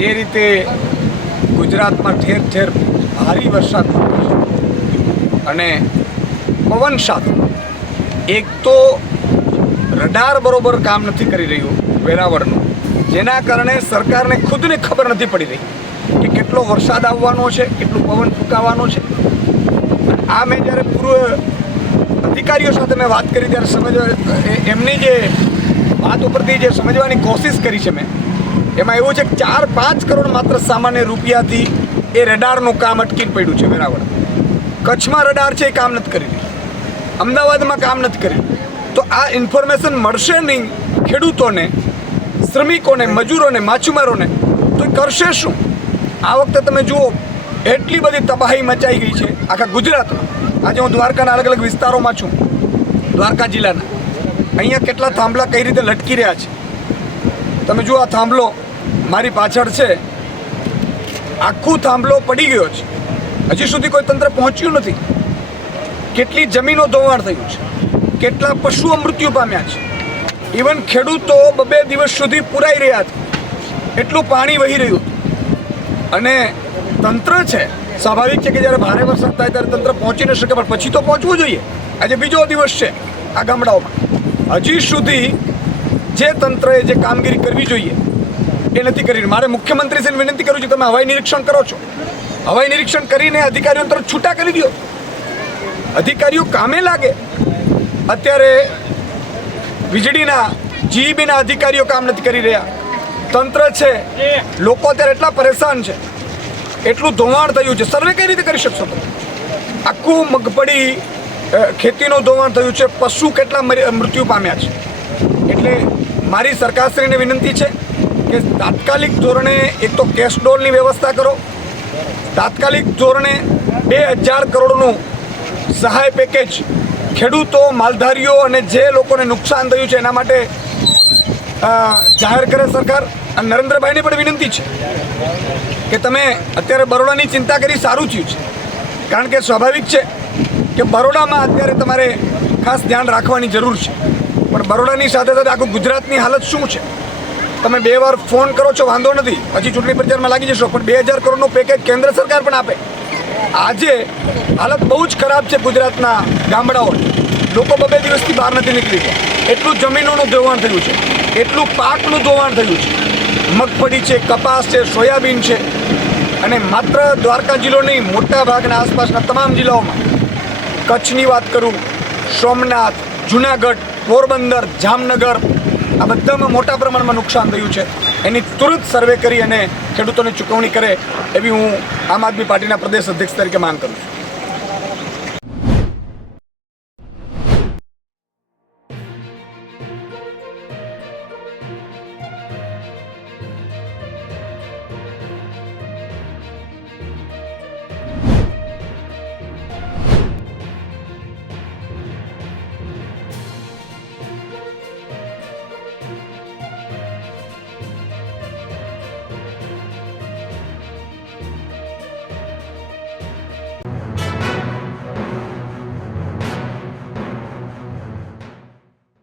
જે રીતે ગુજરાતમાં ઠેર ઠેર ભારે વરસાદ અને પવન સાથે એક તો રડાર બરોબર કામ નથી કરી રહ્યું વેરાવળનું, જેના કારણે સરકારને ખુદને ખબર નથી પડી રહી કે કેટલો વરસાદ આવવાનો છે, કેટલું પવન ફૂંકાવાનો છે. આ મેં જ્યારે પૂર્વ અધિકારીઓ સાથે મેં વાત કરી ત્યારે એમની જે વાત ઉપરથી જે સમજવાની કોશિશ કરી છે મેં, એમાં એવું છે કે 4-5 કરોડ માત્ર સામાન્ય રૂપિયાથી એ રડારનું કામ અટકીને પડ્યું છે વેરાવળ. કચ્છમાં રડાર છે એ કામ નથી કરી રહ્યું, અમદાવાદમાં કામ નથી કરી રહ્યું. તો આ ઇન્ફોર્મેશન મળશે નહીં ખેડૂતોને, શ્રમિકોને, મજૂરોને, માછીમારોને, તો એ કરશે શું? આ વખતે તમે જુઓ એટલી બધી તબાહી મચાઈ ગઈ છે આખા ગુજરાતમાં. આજે હું દ્વારકાના અલગ અલગ વિસ્તારોમાં છું, દ્વારકા જિલ્લાના. અહીંયા કેટલા થાંભલા કઈ રીતે લટકી રહ્યા છે તમે જુઓ. આ થાંભલો મારી પાછળ છે, આખું થાંભલો પડી ગયો છે, હજી સુધી કોઈ તંત્ર પહોંચ્યું નથી. કેટલી જમીનો ધોવાણ થયું છે, કેટલા પશુઓ મૃત્યુ પામ્યા છે. ઇવન ખેડૂતો 2 દિવસ સુધી પુરાઈ રહ્યા હતા, એટલું પાણી વહી રહ્યું હતું. અને તંત્ર છે, સ્વાભાવિક છે કે જ્યારે ભારે વરસાદ થાય ત્યારે તંત્ર પહોંચી ન શકે, પણ પછી તો પહોંચવું જોઈએ. આજે બીજો દિવસ છે આ ગામડાઓમાં, હજી સુધી જે તંત્રએ જે કામગીરી કરવી જોઈએ એ નથી કરી. મારે મુખ્યમંત્રીશ્રીને વિનંતી કરું છું, તમે હવાઈ નિરીક્ષણ કરો છો, હવાઈ નિરીક્ષણ કરીને અધિકારીઓ તરફ છૂટા કરી દો, અધિકારીઓ કામે લાગે. અત્યારે વીજળીના જીઈબીના અધિકારીઓ કામ નથી કરી રહ્યા. તંત્ર છે, લોકો અત્યારે એટલા પરેશાન છે, એટલું ધોવાણ થયું છે. સર્વે કઈ રીતે કરી શકશો તમે? આખું મગફળી ખેતીનું ધોવાણ થયું છે, પશુ કેટલા મૃત્યુ પામ્યા છે. એટલે મારી સરકારશ્રીને વિનંતી છે કે તાત્કાલિક ધોરણે એક તો કેશ ડોલની વ્યવસ્થા કરો, તાત્કાલિક ધોરણે 2000 કરોડનું સહાય પેકેજ ખેડૂતો, માલધારીઓ અને જે લોકોને નુકસાન થયું છે એના માટે જાહેર કરે સરકાર. અને નરેન્દ્રભાઈને પણ વિનંતી છે કે તમે અત્યારે બરોડાની ચિંતા કરી, સારું થયું છે. કારણ કે સ્વાભાવિક છે કે બરોડામાં અત્યારે તમારે ખાસ ધ્યાન રાખવાની જરૂર છે, પણ બરોડાની સાથે સાથે આખું ગુજરાતની હાલત શું છે? તમે 2 વાર ફોન કરો છો, વાંધો નથી, પછી ચૂંટણી પ્રચારમાં લાગી જશો, પણ 2000 કરોડનું પેકેજ કેન્દ્ર સરકાર પણ આપે. આજે હાલત બહુ જ ખરાબ છે ગુજરાતના ગામડાઓની. લોકો 2 દિવસથી બહાર નથી નીકળી ગયા. એટલું જમીનોનું ધોવાણ થયું છે, એટલું પાકનું ધોવાણ થયું છે. મગફળી છે, કપાસ છે, સોયાબીન છે. અને માત્ર દ્વારકા જિલ્લો નહીં, મોટા ભાગના આસપાસના તમામ જિલ્લાઓમાં, કચ્છની વાત કરું, સોમનાથ, જુનાગઢ, પોરબંદર, જામનગર, આ બધામાં મોટા પ્રમાણમાં નુકસાન થયું છે. એની તુરંત સર્વે કરી અને ખેડૂતોને ચૂકવણી કરે એવી હું આમ આદમી પાર્ટીના પ્રદેશ અધ્યક્ષ તરીકે માંગ કરું છું.